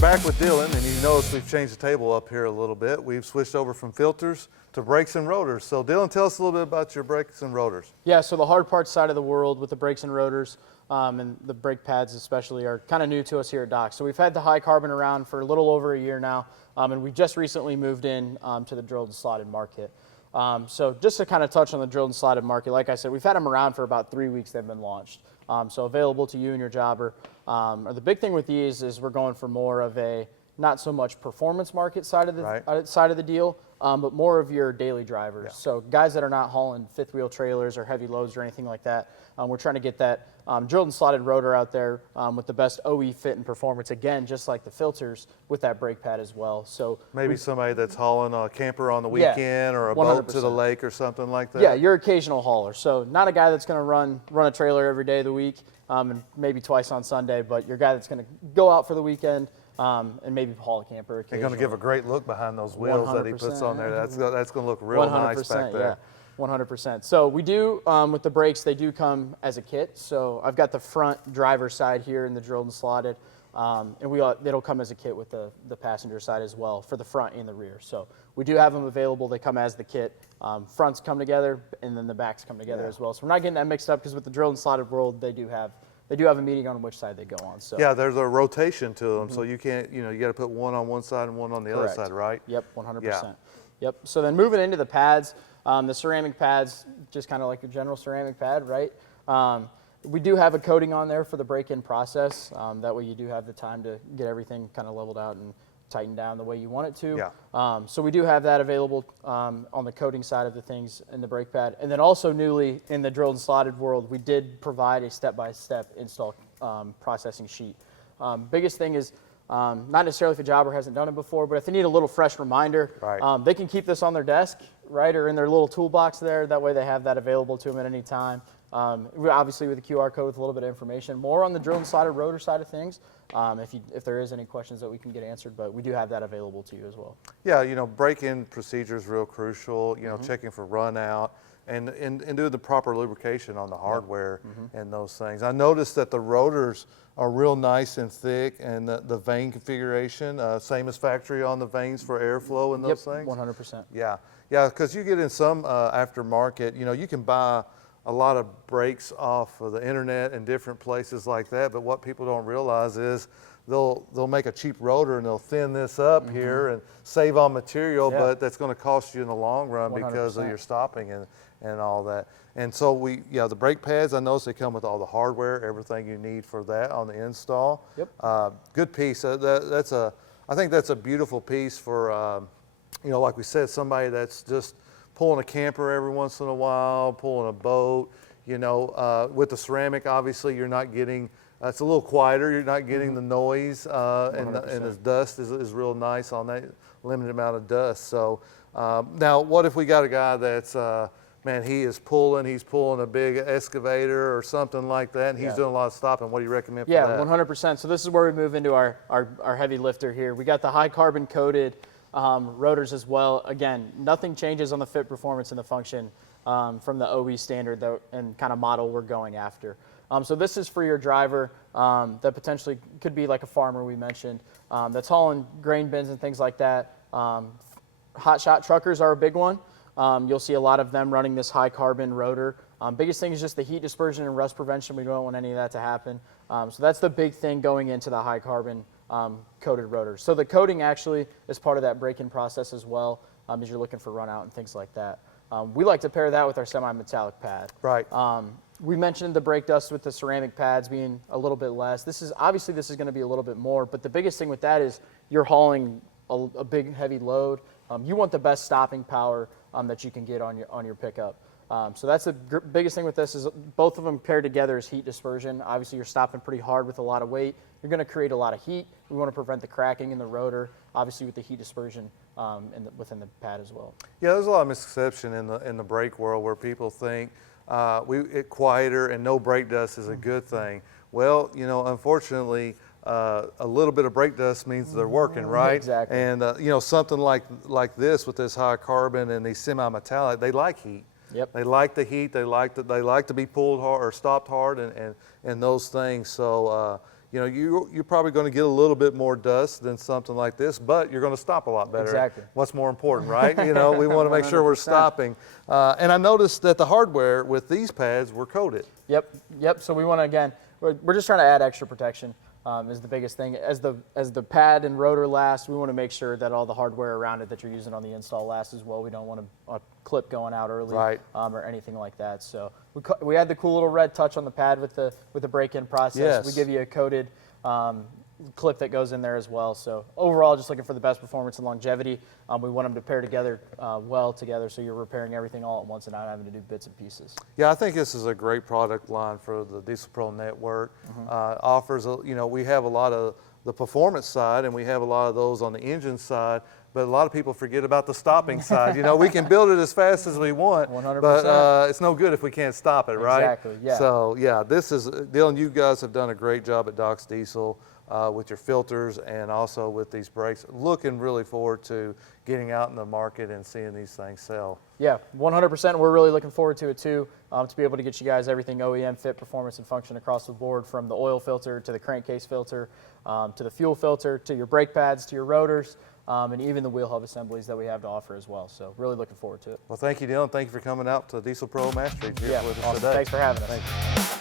back with Dylan, and you notice we've changed the table up here a little bit. We've switched over from filters to brakes and rotors. So Dylan, tell us a little bit about your brakes and rotors. Yeah, so the hard parts side of the world with the brakes and rotors and the brake pads especially are kind of new to us here at Dock. So we've had the high carbon around for a little over a year now, and we just recently moved in to the drilled and slotted market. So just to kind of touch on the drilled and slotted market, like I said, we've had them around for about 3 weeks. They've been launched. So available to you and your jobber. The big thing with these is we're going for more of a not so much performance market side of the deal, but more of your daily drivers. Yeah. So guys that are not hauling fifth wheel trailers or heavy loads or anything like that, we're trying to get that drilled and slotted rotor out there with the best OE fit and performance, again, just like the filters with that brake pad as well. So maybe somebody that's hauling a camper on the weekend or a 100%. Boat to the lake or something like that. Yeah, your occasional hauler. So not a guy that's going to run a trailer every day of the week and maybe twice on Sunday, but your guy that's going to go out for the weekend and maybe haul a camper occasionally. They're going to give a great look behind those wheels that he puts on there. That's going to look real nice back there. Yeah, 100%. So we do, with the brakes, they do come as a kit. So I've got the front driver side here in the drilled and slotted, and it'll come as a kit with the passenger side as well for the front and the rear. So we do have them available. They come as the kit. Fronts come together, and then the backs come together as well. So we're not getting that mixed up because with the drilled and slotted world, they do have a meeting on which side they go on. So yeah, there's a rotation to them, so you can't, you got to put one on one side and one on the other side, right? Yep, 100%. Yeah. Yep. So then moving into the pads, the ceramic pads, just kind of like your general ceramic pad, right? We do have a coating on there for the break-in process. That way you do have the time to get everything kind of leveled out and tighten down the way you want it to. Yeah. So we do have that available on the coating side of the things in the brake pad. And then also newly in the drilled and slotted world, we did provide a step-by-step install processing sheet. Biggest thing is not necessarily if a jobber hasn't done it before, but if they need a little fresh reminder, they can keep this on their desk, right, or in their little toolbox there. That way they have that available to them at any time. Obviously with a QR code with a little bit of information. More on the drilled and slotted rotor side of things, if there is any questions that we can get answered, but we do have that available to you as well. Yeah, break-in procedure is real crucial, checking for run out and doing the proper lubrication on the hardware and those things. I noticed that the rotors are real nice and thick, and the vane configuration, same as factory on the vanes for airflow and those things? 100%. Yeah, because you get in some aftermarket, you can buy a lot of brakes off of the internet and different places like that, but what people don't realize is they'll make a cheap rotor and they'll thin this up here and save on material, but that's going to cost you in the long run 100%. Because of your stopping and all that. And so the brake pads, I noticed they come with all the hardware, everything you need for that on the install. Yep. Good piece. I think that's a beautiful piece for, like we said, somebody that's just pulling a camper every once in a while, pulling a boat, with the ceramic, obviously you're not getting, it's a little quieter, you're not getting the noise, and the dust is real nice on that limited amount of dust. So now what if we got a guy that's, man, he's pulling a big excavator or something like that, and he's doing a lot of stopping. What do you recommend for that? Yeah, 100%. So this is where we move into our heavy lifter here. We got the high carbon coated rotors as well. Again, nothing changes on the fit, performance, and the function from the OE standard and kind of model we're going after. So this is for your driver that potentially could be like a farmer we mentioned that's hauling grain bins and things like that. Hot shot truckers are a big one. You'll see a lot of them running this high carbon rotor. Biggest thing is just the heat dispersion and rust prevention. We don't want any of that to happen. So that's the big thing going into the high carbon coated rotors. So the coating actually is part of that break-in process as well, as you're looking for run out and things like that. We like to pair that with our semi-metallic pad. Right. We mentioned the brake dust with the ceramic pads being a little bit less. This is going to be a little bit more, but the biggest thing with that is you're hauling a big heavy load. You want the best stopping power that you can get on your pickup. So that's the biggest thing with this is both of them paired together is heat dispersion. Obviously, you're stopping pretty hard with a lot of weight. You're going to create a lot of heat. We want to prevent the cracking in the rotor, obviously with the heat dispersion within the pad as well. Yeah, there's a lot of misconception in the brake world where people think it quieter and no brake dust is a good thing. Well, unfortunately, a little bit of brake dust means they're working, right? Exactly. And something like this with this high carbon and these semi-metallic, they like heat. Yep. They like the heat. They like to be pulled hard or stopped hard and those things. So you know, you're probably going to get a little bit more dust than something like this, but you're going to stop a lot better. Exactly. What's more important, right? You know, we want to make sure we're 100%. stopping. And I noticed that the hardware with these pads were coated. Yep. So we want to, again, we're just trying to add extra protection. Is the biggest thing. As the pad and rotor last, we want to make sure that all the hardware around it that you're using on the install lasts as well. We don't want a clip going out early, right, or anything like that. So we had the cool little red touch on the pad with the break-in process. Yes. We give you a coated clip that goes in there as well. So overall, just looking for the best performance and longevity. We want them to pair together well together, so you're repairing everything all at once and not having to do bits and pieces. Yeah, I think this is a great product line for the Diesel Pro network. Offers, you know, we have a lot of the performance side and we have a lot of those on the engine side, but a lot of people forget about the stopping side. You know, we can build it as fast as we want, 100%. but it's no good if we can't stop it, right? Exactly, yeah. So, yeah, this is, Dylan, you guys have done a great job at Doc's Diesel with your filters and also with these brakes. Looking really forward to getting out in the market and seeing these things sell. Yeah, 100%. We're really looking forward to it too, to be able to get you guys everything OEM fit, performance, and function across the board, from the oil filter to the crankcase filter, to the fuel filter, to your brake pads, to your rotors, and even the wheel hub assemblies that we have to offer as well. So really looking forward to it. Well, thank you, Dylan. Thank you for coming out to Diesel Pro Mastery here with us awesome. today. Thanks for having us. Thank you.